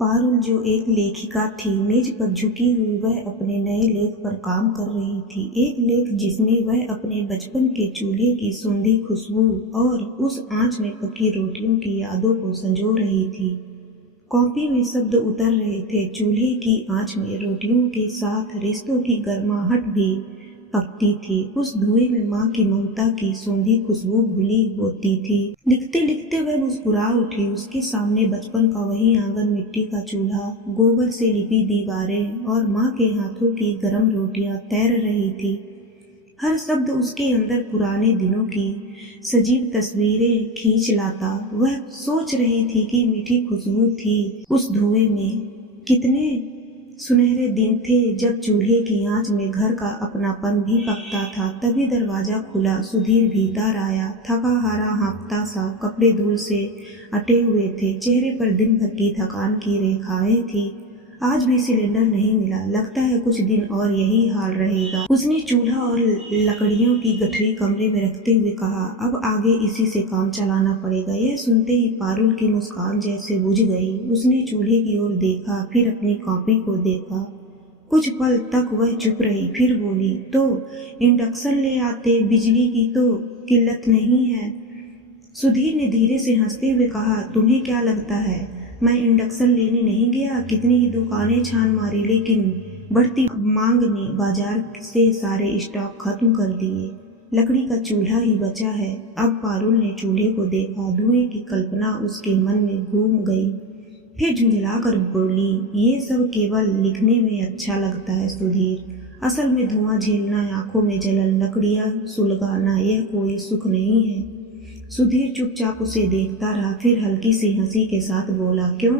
पारुल, जो एक लेखिका थी, मेज पर झुकी हुई वह अपने नए लेख पर काम कर रही थी। एक लेख जिसमें वह अपने बचपन के चूल्हे की सूंधी खुशबू और उस आंच में पकी रोटियों की यादों को संजो रही थी। कॉपी में शब्द उतर रहे थे। चूल्हे की आंच में रोटियों के साथ रिश्तों की गर्माहट भी पकती थी। उस धुएं में माँ की ममता की सूंधी खुशबू घुली होती थी। लिखते लिखते वह मुस्कुरा उठी। उसके सामने बचपन का वही आंगन, मिट्टी का चूल्हा, गोबर से लिपी दीवारें और माँ के हाथों की गर्म रोटियां तैर रही थी। हर शब्द उसके अंदर पुराने दिनों की सजीव तस्वीरें खींच लाता। वह सोच रही थी कि मीठी खुशबू थी उस धुएं में। कितने सुनहरे दिन थे जब चूल्हे की आंच में घर का अपनापन भी पकता था। तभी दरवाजा खुला। सुधीर भीतर आया, थका हारा, हाँफता सा। कपड़े धूल से अटे हुए थे। चेहरे पर दिन भर की थकान की रेखाएं थी। आज भी सिलेंडर नहीं मिला। लगता है कुछ दिन और यही हाल रहेगा। उसने चूल्हा और लकड़ियों की गठरी कमरे में रखते हुए कहा, अब आगे इसी से काम चलाना पड़ेगा। यह सुनते ही पारुल की मुस्कान जैसे बुझ गई। उसने चूल्हे की ओर देखा, फिर अपनी कॉपी को देखा। कुछ पल तक वह चुप रही, फिर बोली, तो इंडक्शन ले आते, बिजली की तो किल्लत नहीं है। सुधीर ने धीरे से हंसते हुए कहा, तुम्हें क्या लगता है मैं इंडक्शन लेने नहीं गया? कितनी ही दुकानें छान मारी, लेकिन बढ़ती मांग ने बाजार से सारे स्टॉक खत्म कर दिए। लकड़ी का चूल्हा ही बचा है। अब पारुल ने चूल्हे को देखा। धुएं की कल्पना उसके मन में घूम गई। फिर झुंझलाकर बोली, ये सब केवल लिखने में अच्छा लगता है सुधीर। असल में धुआं झेलना, आंखों में जलन, लकड़ियां सुलगाना, यह कोई सुख नहीं है। सुधीर चुपचाप उसे देखता रहा, फिर हल्की सी हंसी के साथ बोला, क्यों?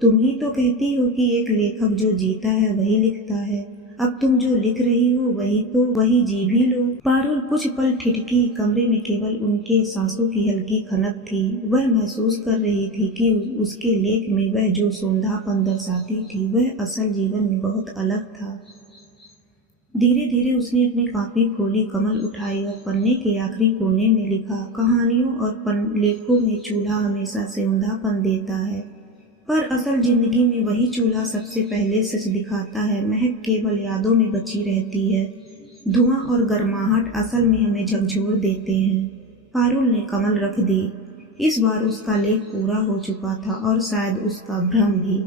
तुम ही तो कहती हो कि एक लेखक जो जीता है वही लिखता है। अब तुम जो लिख रही हो वही जी भी लो। पारुल कुछ पल ठिठकी। कमरे में केवल उनके सांसों की हल्की खनक थी। वह महसूस कर रही थी कि उसके लेख में वह जो सौंधापन दर्शाती थी वह असल जीवन में बहुत अलग था। धीरे धीरे उसने अपनी कॉपी खोली, कमल उठाई और पन्ने के आखिरी कोने में लिखा, कहानियों और लेखों में चूल्हा हमेशा सेंधापन देता है, पर असल जिंदगी में वही चूल्हा सबसे पहले सच दिखाता है। महक केवल यादों में बची रहती है। धुआं और गर्माहट असल में हमें झकझोर देते हैं। पारुल ने कमल रख दी। इस बार उसका लेख पूरा हो चुका था और शायद उसका भ्रम भी।